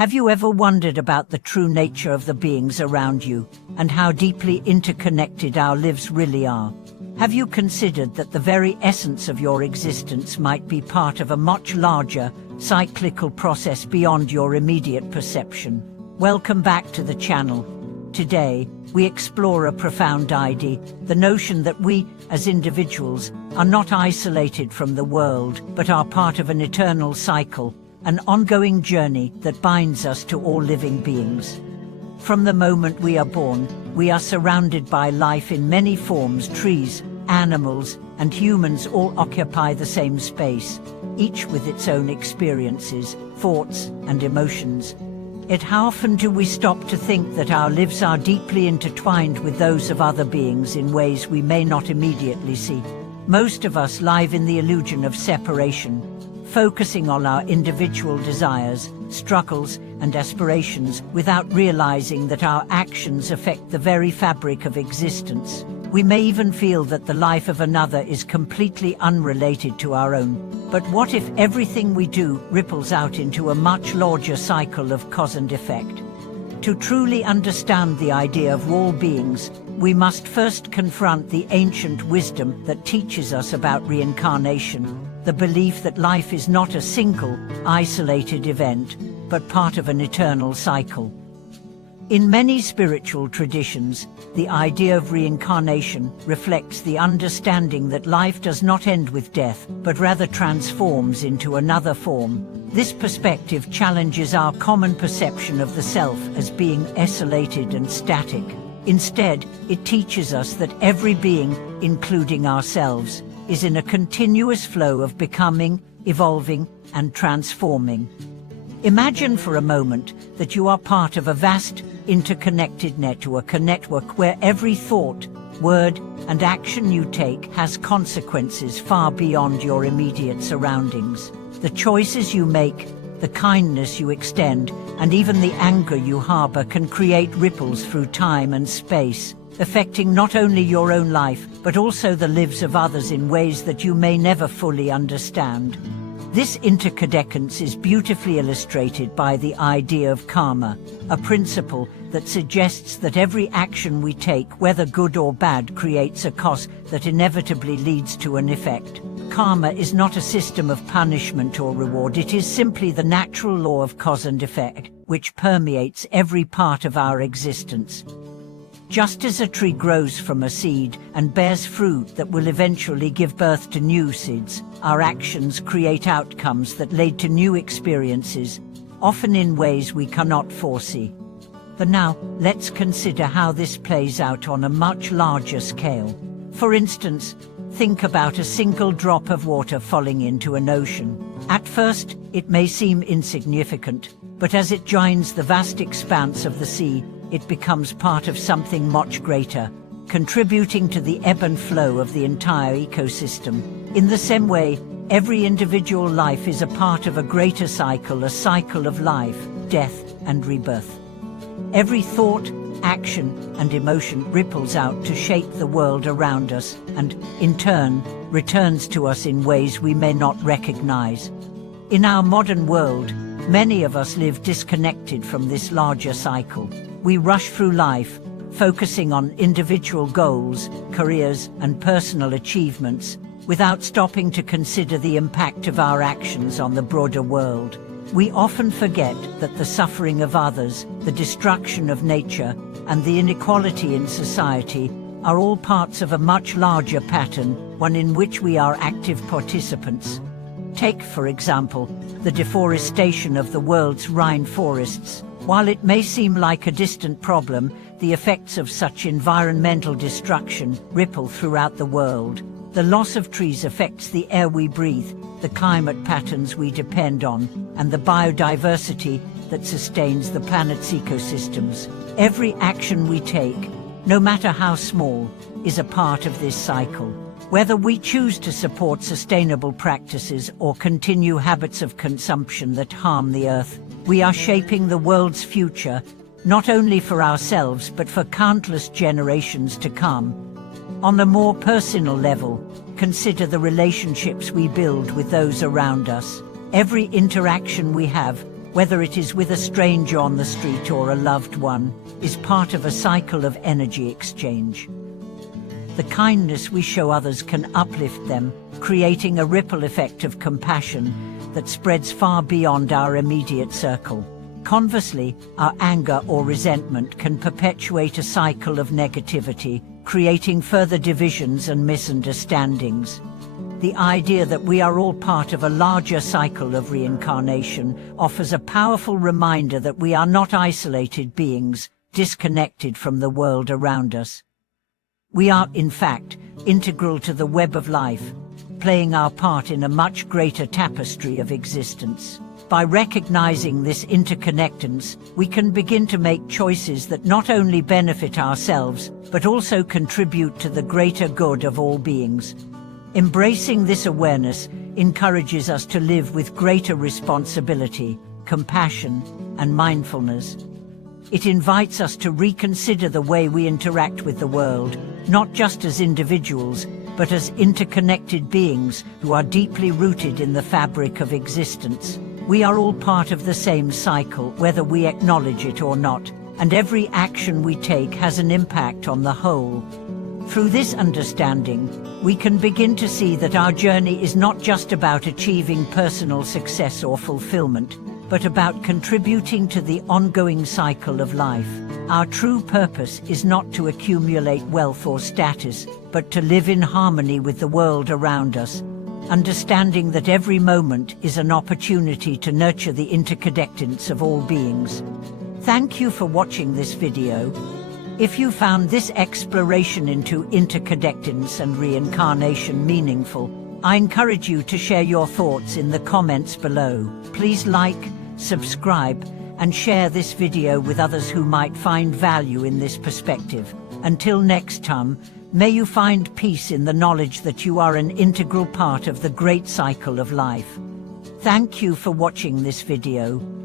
Have you ever wondered about the true nature of the beings around you and how deeply interconnected our lives really are? Have you considered that the very essence of your existence might be part of a much larger, cyclical process beyond your immediate perception? Welcome back to the channel. Today, we explore a profound idea, the notion that we, as individuals, are not isolated from the world, but are part of an eternal cycle, an ongoing journey that binds us to all living beings. From the moment we are born, we are surrounded by life in many forms. Trees, animals, and humans all occupy the same space, each with its own experiences, thoughts, and emotions. Yet how often do we stop to think that our lives are deeply intertwined with those of other beings in ways we may not immediately see? Most of us live in the illusion of separation, focusing on our individual desires, struggles, and aspirations without realizing that our actions affect the very fabric of existence. We may even feel that the life of another is completely unrelated to our own. But what if everything we do ripples out into a much larger cycle of cause and effect? To truly understand the idea of all beings, we must first confront the ancient wisdom that teaches us about reincarnation, the belief that life is not a single, isolated event, but part of an eternal cycle. In many spiritual traditions, the idea of reincarnation reflects the understanding that life does not end with death, but rather transforms into another form. This perspective challenges our common perception of the self as being isolated and static. Instead, it teaches us that every being, including ourselves, is in a continuous flow of becoming, evolving, and transforming. Imagine for a moment that you are part of a vast, interconnected network, a network where every thought, word, and action you take has consequences far beyond your immediate surroundings. The choices you make, the kindness you extend, and even the anger you harbor can create ripples through time and space, affecting not only your own life, but also the lives of others in ways that you may never fully understand. This interdependence is beautifully illustrated by the idea of karma, a principle that suggests that every action we take, whether good or bad, creates a cause that inevitably leads to an effect. Karma is not a system of punishment or reward, it is simply the natural law of cause and effect, which permeates every part of our existence. Just as a tree grows from a seed and bears fruit that will eventually give birth to new seeds, our actions create outcomes that lead to new experiences, often in ways we cannot foresee. But now, let's consider how this plays out on a much larger scale. For instance, think about a single drop of water falling into an ocean. At first, it may seem insignificant, but as it joins the vast expanse of the sea, it becomes part of something much greater, contributing to the ebb and flow of the entire ecosystem. In the same way, every individual life is a part of a greater cycle, a cycle of life, death, and rebirth. Every thought, action, and emotion ripples out to shape the world around us and, in turn, returns to us in ways we may not recognize. In our modern world, many of us live disconnected from this larger cycle. We rush through life, focusing on individual goals, careers, and personal achievements, without stopping to consider the impact of our actions on the broader world. We often forget that the suffering of others, the destruction of nature, and the inequality in society are all parts of a much larger pattern, one in which we are active participants. Take, for example, the deforestation of the world's rainforests. While it may seem like a distant problem, the effects of such environmental destruction ripple throughout the world. The loss of trees affects the air we breathe, the climate patterns we depend on, and the biodiversity that sustains the planet's ecosystems. Every action we take, no matter how small, is a part of this cycle. Whether we choose to support sustainable practices or continue habits of consumption that harm the earth, we are shaping the world's future, not only for ourselves but for countless generations to come. On a more personal level, consider the relationships we build with those around us. Every interaction we have, whether it is with a stranger on the street or a loved one, is part of a cycle of energy exchange. The kindness we show others can uplift them, creating a ripple effect of compassion that spreads far beyond our immediate circle. Conversely, our anger or resentment can perpetuate a cycle of negativity, creating further divisions and misunderstandings. The idea that we are all part of a larger cycle of reincarnation offers a powerful reminder that we are not isolated beings, disconnected from the world around us. We are, in fact, integral to the web of life, playing our part in a much greater tapestry of existence. By recognizing this interconnectedness, we can begin to make choices that not only benefit ourselves, but also contribute to the greater good of all beings. Embracing this awareness encourages us to live with greater responsibility, compassion, and mindfulness. It invites us to reconsider the way we interact with the world, not just as individuals, but as interconnected beings who are deeply rooted in the fabric of existence. We are all part of the same cycle, whether we acknowledge it or not, and every action we take has an impact on the whole. Through this understanding, we can begin to see that our journey is not just about achieving personal success or fulfillment, but about contributing to the ongoing cycle of life. Our true purpose is not to accumulate wealth or status, but to live in harmony with the world around us, understanding that every moment is an opportunity to nurture the interconnectedness of all beings. Thank you for watching this video. If you found this exploration into interconnectedness and reincarnation meaningful, I encourage you to share your thoughts in the comments below. Please like, subscribe, and share this video with others who might find value in this perspective. Until next time, may you find peace in the knowledge that you are an integral part of the great cycle of life. Thank you for watching this video.